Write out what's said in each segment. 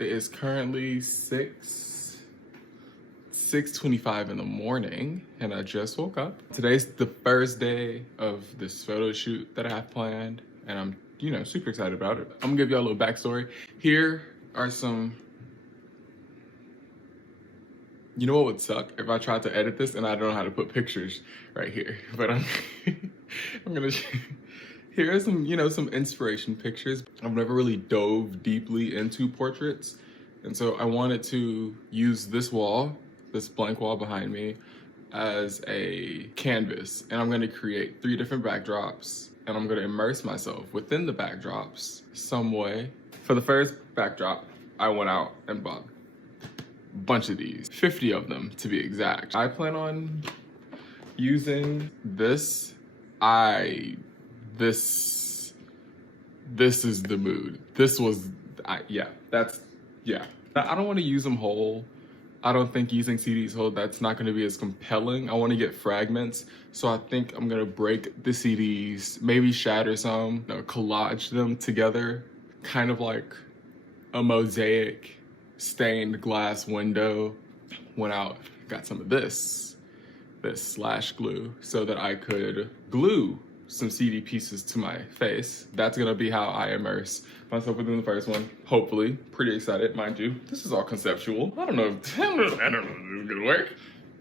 It is currently 6:25 in the morning, and I just woke up. Today's the first day of this photo shoot that I have planned, and I'm, super excited about it. I'm gonna give y'all a little backstory. Here are some. You know what would suck if I tried to edit this and I don't know how to put pictures right here, but I'm gonna. Here are some, some inspiration pictures. I've never really dove deeply into portraits, and so I wanted to use this wall, this blank wall behind me, as a canvas, and I'm gonna create 3 different backdrops, and I'm gonna immerse myself within the backdrops some way. For the first backdrop, I went out and bought a bunch of these, 50 of them to be exact. I plan on using this. This is the mood. I don't want to use them whole. I don't think using CDs whole, that's not going to be as compelling. I want to get fragments. So I think I'm going to break the CDs, maybe shatter some, collage them together, kind of like a mosaic stained glass window. Went out, got some of this slash glue so that I could glue some CD pieces to my face. That's gonna be how I immerse myself within the first one. Hopefully, pretty excited, mind you. This is all conceptual. I don't know if it's gonna work.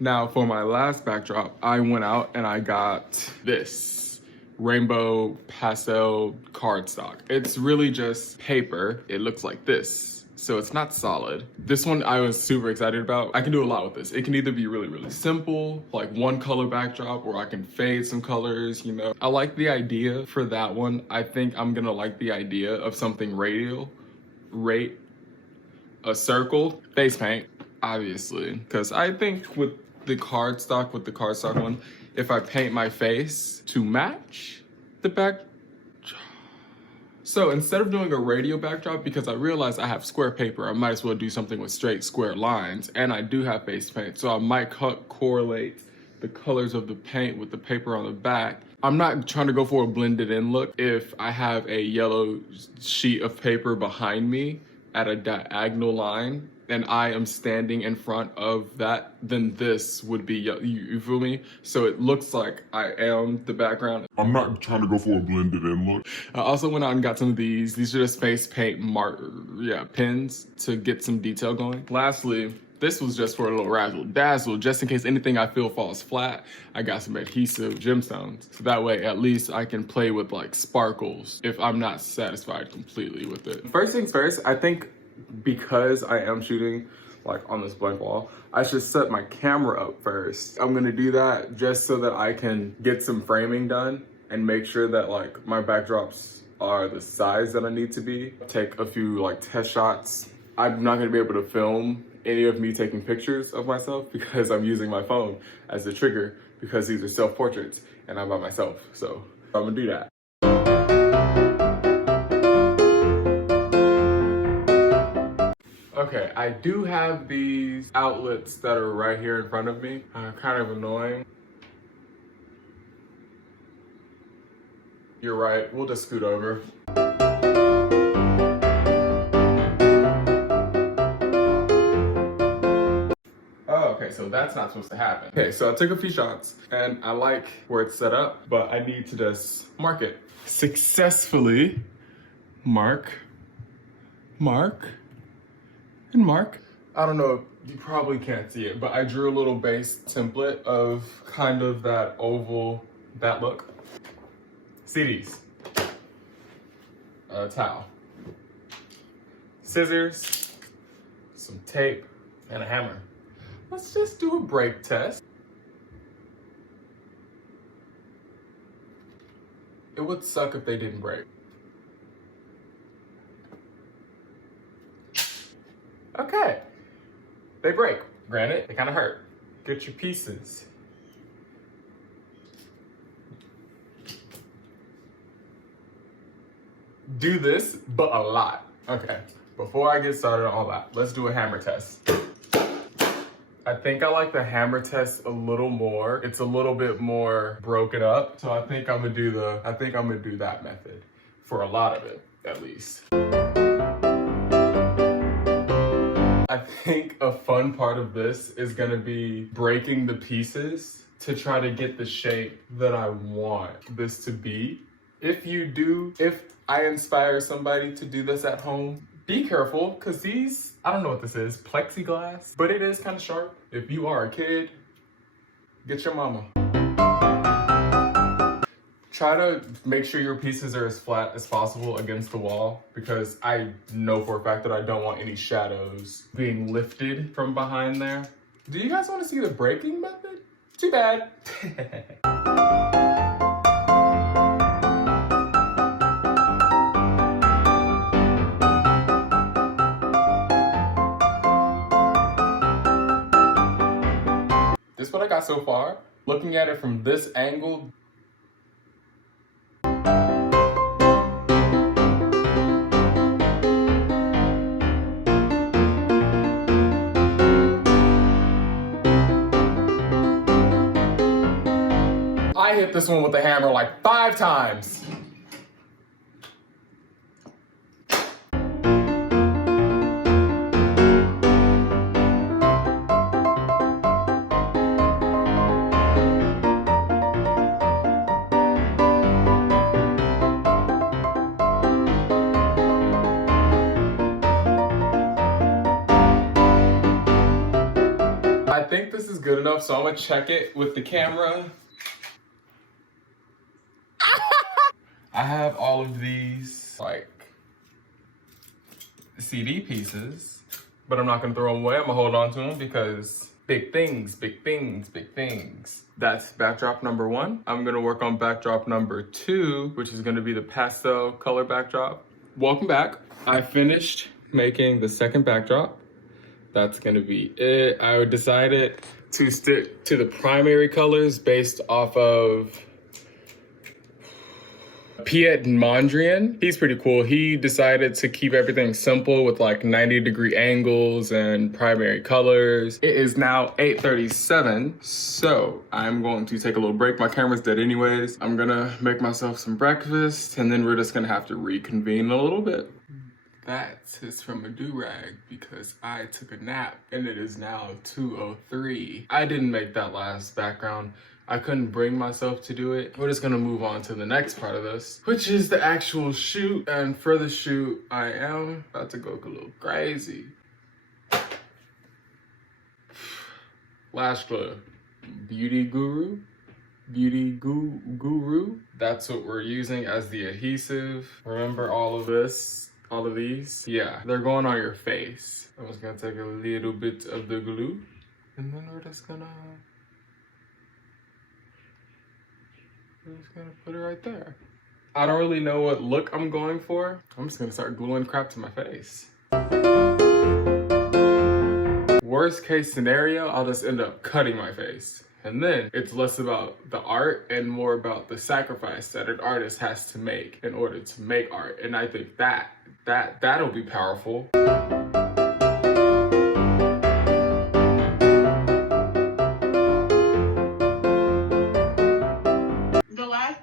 Now for my last backdrop, I went out and I got this rainbow pastel cardstock. It's really just paper. It looks like this. So it's not solid. This one I was super excited about. I can do a lot with this. It can either be really, really simple, like one color backdrop, or I can fade some colors, I like the idea for that one. I think I'm gonna like the idea of something radial, a circle, face paint, obviously. Because I think with the cardstock one, if I paint my face to match the back. So instead of doing a radial backdrop, because I realized I have square paper, I might as well do something with straight square lines, and I do have face paint, so I might correlate the colors of the paint with the paper on the back. I'm not trying to go for a blended in look. If I have a yellow sheet of paper behind me at a diagonal line, and I am standing in front of that, then this would be, you feel me? So it looks like I am the background. I'm not trying to go for a blended in look. I also went out and got some of these. These are just face paint pens to get some detail going. Lastly, this was just for a little razzle dazzle, just in case anything I feel falls flat. I got some adhesive gemstones. So that way, at least I can play with like sparkles if I'm not satisfied completely with it. First things first, I think because I am shooting like on this blank wall, I should set my camera up first. I'm gonna do that just so that I can get some framing done and make sure that like my backdrops are the size that I need to be. Take a few like test shots. I'm not gonna be able to film any of me taking pictures of myself because I'm using my phone as a trigger, because these are self-portraits and I'm by myself. So I'm gonna do that. Okay, I do have these outlets that are right here in front of me. Kind of annoying. You're right, we'll just scoot over. Oh, okay, so that's not supposed to happen. Okay, so I took a few shots and I like where it's set up, but I need to just mark it. Successfully mark. I don't know, you probably can't see it, but I drew a little base template of kind of that oval, that look. CDs. A towel. Scissors, some tape, and a hammer. Let's just do a break test. It would suck if they didn't break. Okay, they break. Granted, they kind of hurt. Get your pieces. Do this, but a lot. Okay, before I get started on all that, let's do a hammer test. I think I like the hammer test a little more. It's a little bit more broken up. So I think I'm gonna do that method for a lot of it, at least. I think a fun part of this is gonna be breaking the pieces to try to get the shape that I want this to be. If I inspire somebody to do this at home, be careful, because these, I don't know what this is, plexiglass, but it is kind of sharp. If you are a kid, get your mama. Try to make sure your pieces are as flat as possible against the wall, because I know for a fact that I don't want any shadows being lifted from behind there. Do you guys want to see the breaking method? Too bad. This is what I got so far. Looking at it from this angle, I hit this one with the hammer like 5 times. I think this is good enough, so I'm gonna check it with the camera. I have all of these, like, CD pieces, but I'm not gonna throw them away. I'm gonna hold on to them because big things, big things, big things. That's backdrop number 1. I'm gonna work on backdrop number 2, which is gonna be the pastel color backdrop. Welcome back. I finished making the second backdrop. That's gonna be it. I decided to stick to the primary colors based off of Piet Mondrian. He's pretty cool. He decided to keep everything simple with like 90-degree angles and primary colors. It is now 8:37, so I'm going to take a little break. My camera's dead anyways. I'm gonna make myself some breakfast, and then we're just gonna have to reconvene in a little bit. That is from a do-rag because I took a nap, and it is now 2:03. I didn't make that last background. I couldn't bring myself to do it. We're just gonna move on to the next part of this, which is the actual shoot. And for the shoot, I am about to go a little crazy. Lash glue, Beauty Guru. That's what we're using as the adhesive. Remember all of this? All of these? Yeah, they're going on your face. I'm just gonna take a little bit of the glue, and then we're just gonna put it right there. I don't really know what look I'm going for. I'm just gonna start gluing crap to my face. Worst case scenario, I'll just end up cutting my face. And then it's less about the art and more about the sacrifice that an artist has to make in order to make art. And I think that'll be powerful.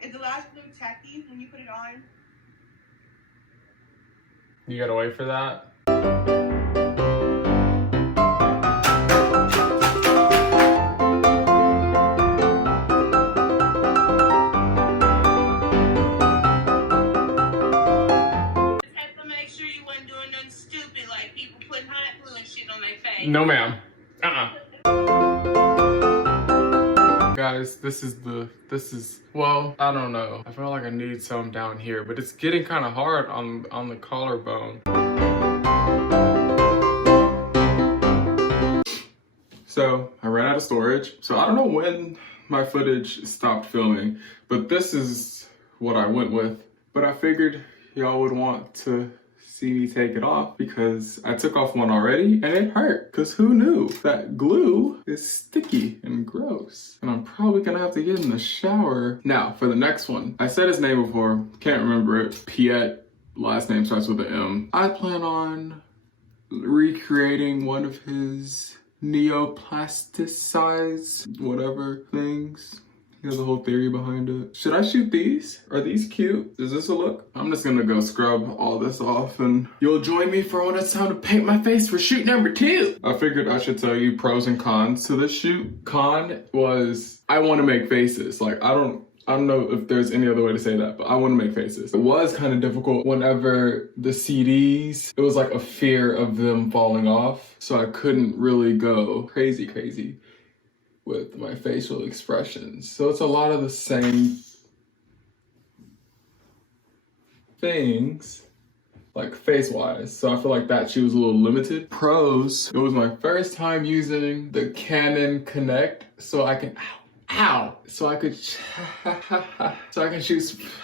Is the last glue tacky when you put it on? You gotta wait for that. No, ma'am. Guys, this is, well, I don't know. I feel like I need some down here, but it's getting kind of hard on the collarbone. So I ran out of storage. So I don't know when my footage stopped filming, but this is what I went with. But I figured y'all would want to see me take it off because I took off one already and it hurt, because who knew that glue is sticky and gross, and I'm probably gonna have to get in the shower. Now for the next one, I said his name before, can't remember it. Piet, last name starts with an M. I plan on recreating one of his neoplasticized whatever things. He has a whole theory behind it. Should I shoot these? Are these cute? Is this a look? I'm just gonna go scrub all this off and you'll join me for when it's time to paint my face for shoot number 2. I figured I should tell you pros and cons to this shoot. Con was, I wanna make faces. Like, I don't know if there's any other way to say that, but I want to make faces. It was kind of difficult whenever the CDs, it was like a fear of them falling off. So I couldn't really go crazy with my facial expressions. So it's a lot of the same things, like face-wise. So I feel like that shoot was a little limited. Pros, it was my first time using the Canon Connect, so I can, so I could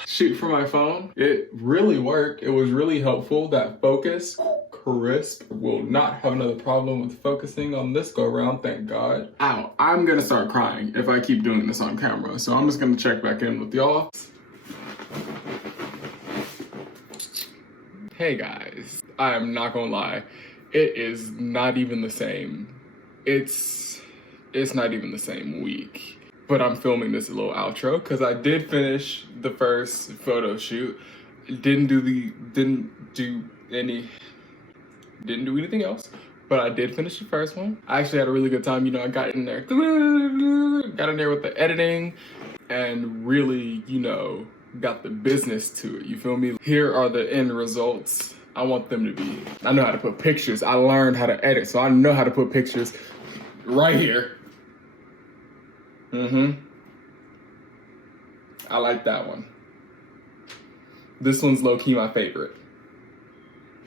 shoot from my phone. It really worked. It was really helpful. That focus, crisp, will not have another problem with focusing on this go around, thank God. Ow, I'm gonna start crying if I keep doing this on camera. So I'm just gonna check back in with y'all. Hey guys, I am not gonna lie. It is not even the same. It's not even the same week. But I'm filming this little outro because I did finish the first photo shoot. Didn't do anything else, but I did finish the first one. I actually had a really good time. You know, I got in there with the editing and really, you know, got the business to it. You feel me? Here are the end results. I want them to be. I know how to put pictures. I learned how to edit, so I know how to put pictures right here. I like that one. This one's low-key my favorite.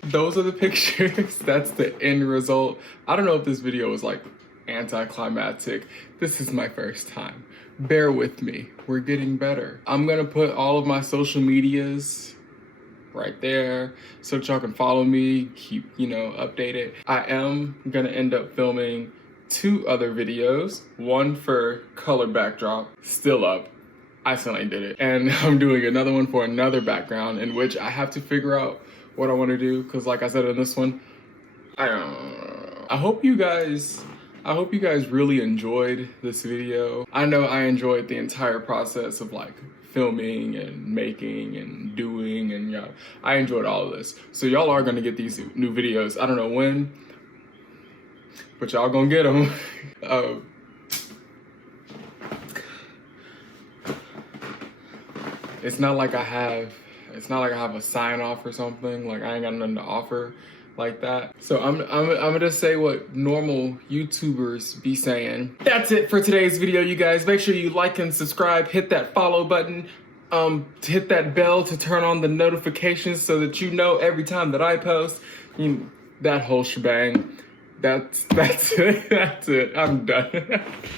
Those are the pictures. That's the end result. I don't know if this video was like anticlimactic. This is my first time. Bear with me. We're getting better. I'm gonna put all of my social medias right there so that y'all can follow me, keep, you know, updated. I am gonna end up filming 2 other videos, one for color backdrop, still up. I still ain't did it. And I'm doing another one for another background in which I have to figure out what I want to do. Cause like I said in this one, I hope you guys really enjoyed this video. I know I enjoyed the entire process of like filming and making and doing and yeah, I enjoyed all of this. So y'all are gonna get these new videos. I don't know when, but y'all gonna get them. It's not like I have a sign off or something. Like I ain't got nothing to offer like that. So I'm gonna say what normal YouTubers be saying. That's it for today's video, you guys. Make sure you like and subscribe, hit that follow button, hit that bell to turn on the notifications so that you know every time that I post. That whole shebang. That's it. That's it. I'm done.